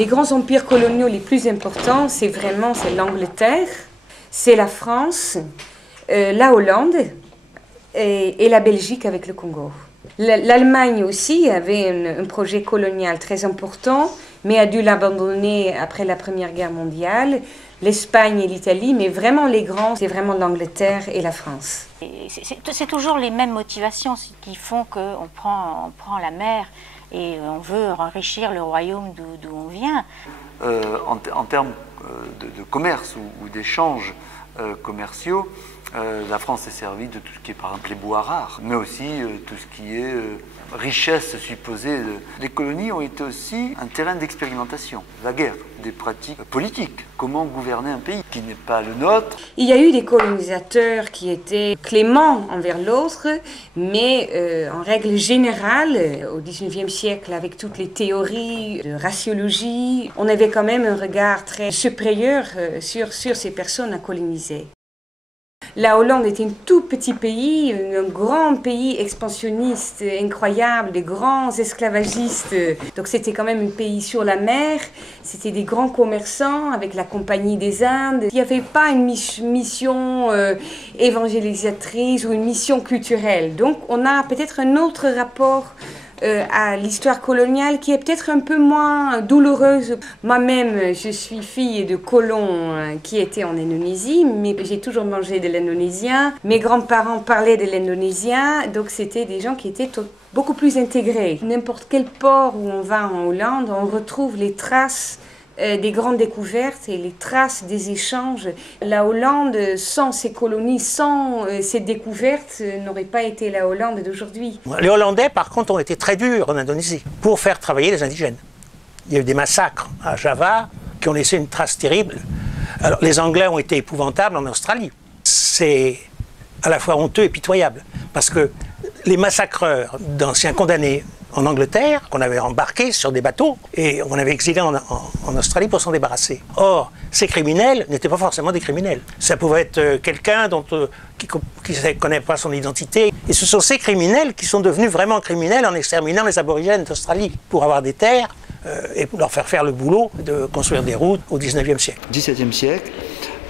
Les grands empires coloniaux les plus importants, c'est l'Angleterre, c'est la France, la Hollande et la Belgique avec le Congo. L'Allemagne aussi avait un projet colonial très important, mais a dû l'abandonner après la Première Guerre mondiale. L'Espagne et l'Italie, mais vraiment les grands, c'est vraiment l'Angleterre et la France. C'est toujours les mêmes motivations qui font qu'on prend la mer et on veut enrichir le royaume d'où on vient. En termes de commerce ou d'échanges commerciaux, la France est servie de tout ce qui est par exemple les bois rares, mais aussi tout ce qui est richesse supposée. Les colonies ont été aussi un terrain d'expérimentation. La guerre, des pratiques politiques, comment gouverner un pays qui n'est pas le nôtre. Il y a eu des colonisateurs qui étaient cléments envers l'autre, mais en règle générale, au XIXe siècle, avec toutes les théories de raciologie, on avait quand même un regard très supérieur sur ces personnes à coloniser. La Hollande était un tout petit pays, un grand pays expansionniste, incroyable, des grands esclavagistes. Donc c'était quand même un pays sur la mer, c'était des grands commerçants avec la Compagnie des Indes. Il n'y avait pas une mission évangélisatrice ou une mission culturelle. Donc on a peut-être un autre rapport à l'histoire coloniale qui est peut-être un peu moins douloureuse. Moi-même, je suis fille de colons qui étaient en Indonésie, mais j'ai toujours mangé de l'indonésien. Mes grands-parents parlaient de l'indonésien, donc c'était des gens qui étaient beaucoup plus intégrés. N'importe quel port où on va en Hollande, on retrouve les traces des grandes découvertes et les traces des échanges. La Hollande, sans ses colonies, sans ses découvertes, n'aurait pas été la Hollande d'aujourd'hui. Les Hollandais, par contre, ont été très durs en Indonésie pour faire travailler les indigènes. Il y a eu des massacres à Java qui ont laissé une trace terrible. Alors, les Anglais ont été épouvantables en Australie. C'est à la fois honteux et pitoyable, parce que les massacreurs d'anciens condamnés en Angleterre, qu'on avait embarqués sur des bateaux, et on avait exilé en Australie pour s'en débarrasser. Or, ces criminels n'étaient pas forcément des criminels. Ça pouvait être quelqu'un qui ne connaît pas son identité. Et ce sont ces criminels qui sont devenus vraiment criminels en exterminant les aborigènes d'Australie pour avoir des terres et pour leur faire le boulot de construire des routes au XIXe siècle. Au XVIIe siècle,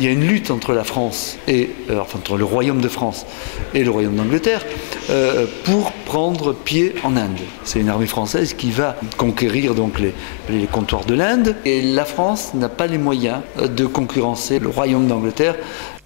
il y a une lutte entre la France et entre le Royaume de France et le Royaume d'Angleterre pour prendre pied en Inde. C'est une armée française qui va conquérir donc les comptoirs de l'Inde, et la France n'a pas les moyens de concurrencer le Royaume d'Angleterre.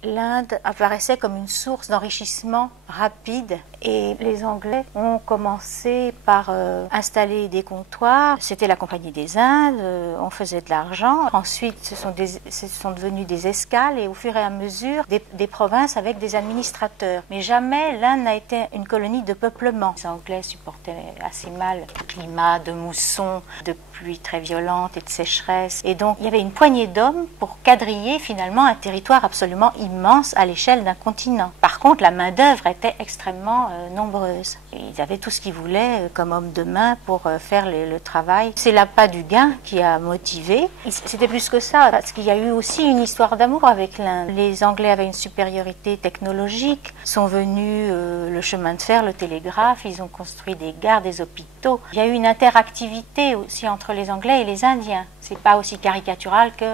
L'Inde apparaissait comme une source d'enrichissement rapide et les Anglais ont commencé par installer des comptoirs. C'était la Compagnie des Indes, on faisait de l'argent. Ensuite, ce sont devenus des escales et au fur et à mesure des provinces avec des administrateurs. Mais jamais l'Inde n'a été une colonie de peuplement. Les Anglais supportaient assez mal le climat de mousson, de pluie très violente et de sécheresse. Et donc, il y avait une poignée d'hommes pour quadriller finalement un territoire absolument immense à l'échelle d'un continent. Par contre, la main-d'œuvre était extrêmement nombreuse. Ils avaient tout ce qu'ils voulaient comme hommes de main pour faire le travail. C'est l'appât du gain qui a motivé. C'était plus que ça, parce qu'il y a eu aussi une histoire d'amour avec l'Inde. Les Anglais avaient une supériorité technologique, sont venus le chemin de fer, le télégraphe, ils ont construit des gares, des hôpitaux. Il y a eu une interactivité aussi entre les Anglais et les Indiens. C'est pas aussi caricatural que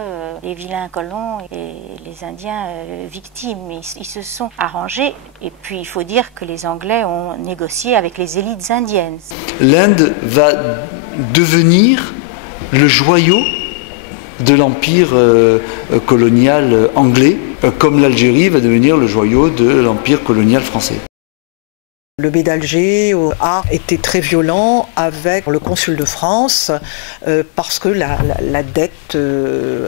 les vilains colons et les Indiens victimes. Ils se sont arrangés, et puis il faut dire que les Anglais ont négocié avec les élites indiennes. L'Inde va devenir le joyau de l'empire colonial anglais, comme l'Algérie va devenir le joyau de l'empire colonial français. Le Bey d'Alger a été très violent avec le consul de France parce que la dette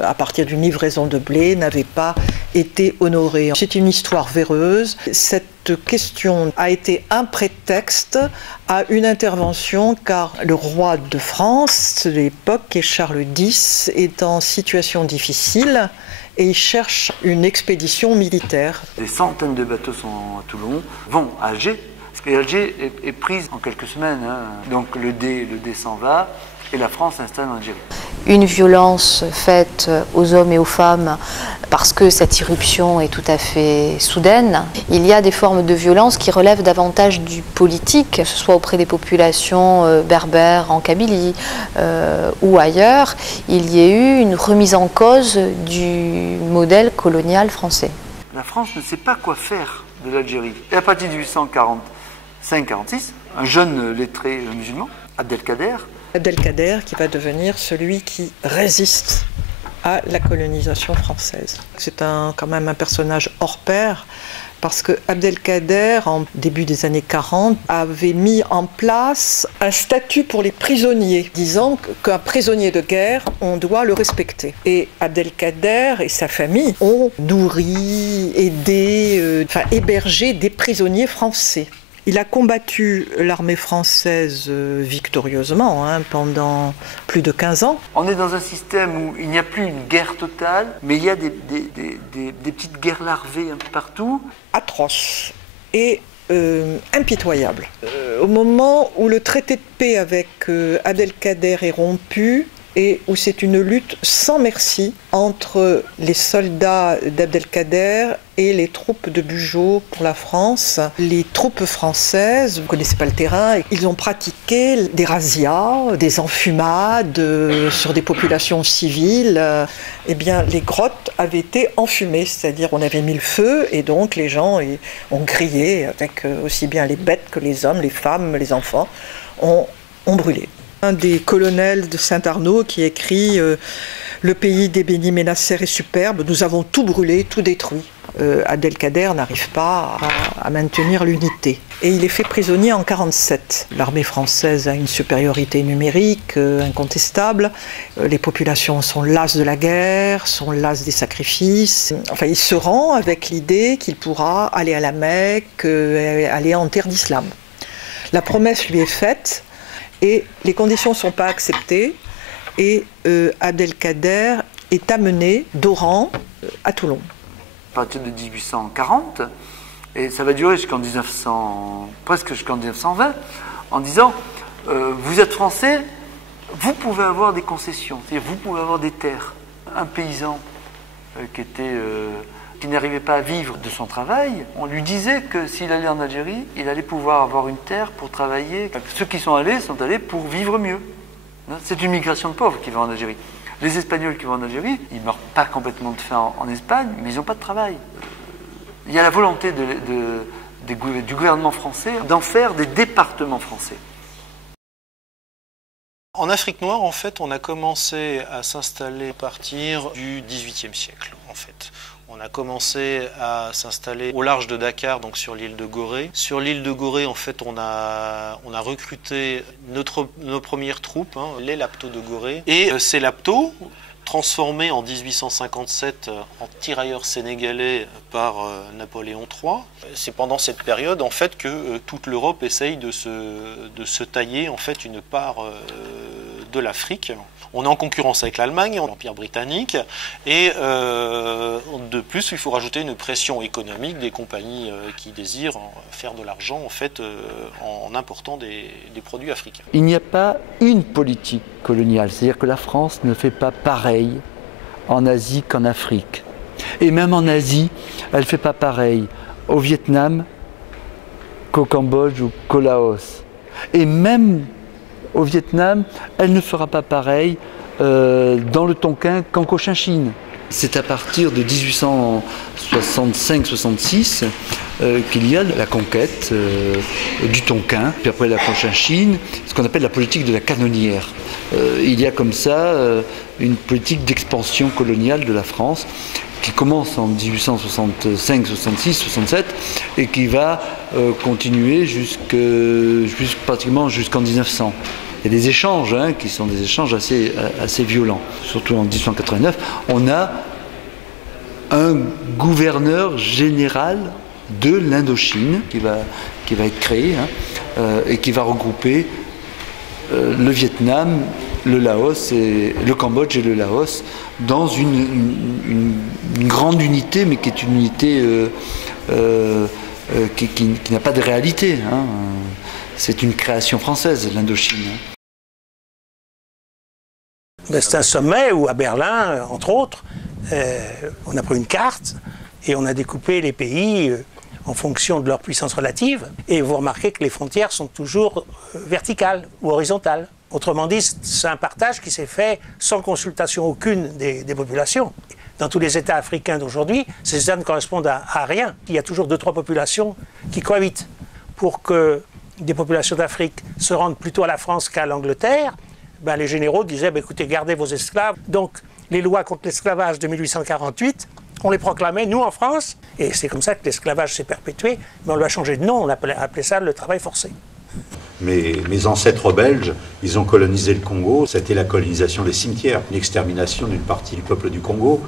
à partir d'une livraison de blé n'avait pas été honorée. C'est une histoire véreuse. Cette question a été un prétexte à une intervention car le roi de France de l'époque, Charles X, est en situation difficile et il cherche une expédition militaire. Des centaines de bateaux sont à Toulon, vont à Alger. Et Alger est prise en quelques semaines, hein. Donc le dé s'en va et la France s'installe en Algérie. une violence faite aux hommes et aux femmes parce que cette irruption est tout à fait soudaine. Il y a des formes de violence qui relèvent davantage du politique, que ce soit auprès des populations berbères en Kabylie ou ailleurs. Il y a eu une remise en cause du modèle colonial français. La France ne sait pas quoi faire de l'Algérie. Et à partir de 1845-46, un jeune lettré musulman, Abdelkader, qui va devenir celui qui résiste à la colonisation française. C'est quand même un personnage hors pair, parce que Abdelkader, en début des années 40, avait mis en place un statut pour les prisonniers, disant qu'un prisonnier de guerre, on doit le respecter. Et Abdelkader et sa famille ont nourri, aidé, hébergé des prisonniers français. Il a combattu l'armée française victorieusement pendant plus de 15 ans. On est dans un système où il n'y a plus une guerre totale, mais il y a des petites guerres larvées un peu partout. Atroce et impitoyable. Au moment où le traité de paix avec Abdelkader est rompu, et où c'est une lutte sans merci entre les soldats d'Abdelkader et les troupes de Bugeaud pour la France. Les troupes françaises, vous ne connaissez pas le terrain, ils ont pratiqué des razzias, des enfumades sur des populations civiles. Eh bien, les grottes avaient été enfumées, c'est-à-dire on avait mis le feu et donc les gens ont grillé avec aussi bien les bêtes que les hommes, les femmes, les enfants ont brûlé. Un des colonels de Saint-Arnaud qui écrit « Le pays d'Ébéni Ménacer est superbe, nous avons tout brûlé, tout détruit ». Abdelkader n'arrive pas à maintenir l'unité. Et il est fait prisonnier en 1947. L'armée française a une supériorité numérique incontestable. Les populations sont lasses de la guerre, sont lasses des sacrifices. Enfin, il se rend avec l'idée qu'il pourra aller à la Mecque, aller en terre d'islam. La promesse lui est faite. Et les conditions ne sont pas acceptées et Abdelkader est amené d'Oran à Toulon. À partir de 1840, et ça va durer presque jusqu'en 1920, en disant vous êtes français, vous pouvez avoir des concessions, c'est-à-dire vous pouvez avoir des terres. Un paysan qui n'arrivait pas à vivre de son travail, on lui disait que s'il allait en Algérie, il allait pouvoir avoir une terre pour travailler. Ceux qui sont allés pour vivre mieux. C'est une migration de pauvres qui va en Algérie. Les Espagnols qui vont en Algérie, ils ne meurent pas complètement de faim en Espagne, mais ils n'ont pas de travail. Il y a la volonté du gouvernement français d'en faire des départements français. En Afrique noire, en fait, on a commencé à s'installer à partir du XVIIIe siècle, en fait. On a commencé à s'installer au large de Dakar, donc sur l'île de Gorée. Sur l'île de Gorée, en fait, on a recruté nos premières troupes, les Laptos de Gorée. Et ces Laptos, transformés en 1857 en tirailleurs sénégalais par Napoléon III, c'est pendant cette période, en fait, que toute l'Europe essaye de se tailler, en fait, une part de l'Afrique. On est en concurrence avec l'Allemagne, l'Empire britannique, et de plus, il faut rajouter une pression économique des compagnies qui désirent faire de l'argent en fait, en important des produits africains. Il n'y a pas une politique coloniale, c'est-à-dire que la France ne fait pas pareil en Asie qu'en Afrique. Et même en Asie, elle ne fait pas pareil au Vietnam qu'au Cambodge ou qu'au Laos. Et même au Vietnam, elle ne fera pas pareil dans le Tonkin qu'en Cochinchine. C'est à partir de 1865-66 qu'il y a la conquête du Tonkin, puis après la Cochinchine, ce qu'on appelle la politique de la canonnière. Il y a comme ça une politique d'expansion coloniale de la France qui commence en 1865, 66, 67 et qui va continuer pratiquement jusqu'en 1900. Il y a des échanges qui sont des échanges assez violents. Surtout en 1889, on a un gouverneur général de l'Indochine qui va être créé et qui va regrouper le Vietnam, le Laos, le Cambodge et le Laos dans une grande unité, mais qui est une unité qui n'a pas de réalité. C'est une création française, l'Indochine. C'est un sommet où, à Berlin, entre autres, on a pris une carte et on a découpé les pays en fonction de leur puissance relative. Et vous remarquez que les frontières sont toujours verticales ou horizontales. Autrement dit, c'est un partage qui s'est fait sans consultation aucune des populations. Dans tous les États africains d'aujourd'hui, ces États ne correspondent à rien. Il y a toujours 2-3 populations qui cohabitent. Pour que des populations d'Afrique se rendent plutôt à la France qu'à l'Angleterre, ben, les généraux disaient écoutez, gardez vos esclaves. Donc les lois contre l'esclavage de 1848, on les proclamait, nous en France, et c'est comme ça que l'esclavage s'est perpétué, mais on lui a changé de nom, on appelait ça le travail forcé. Mes ancêtres belges, ils ont colonisé le Congo, c'était la colonisation des cimetières, l'extermination d'une partie du peuple du Congo.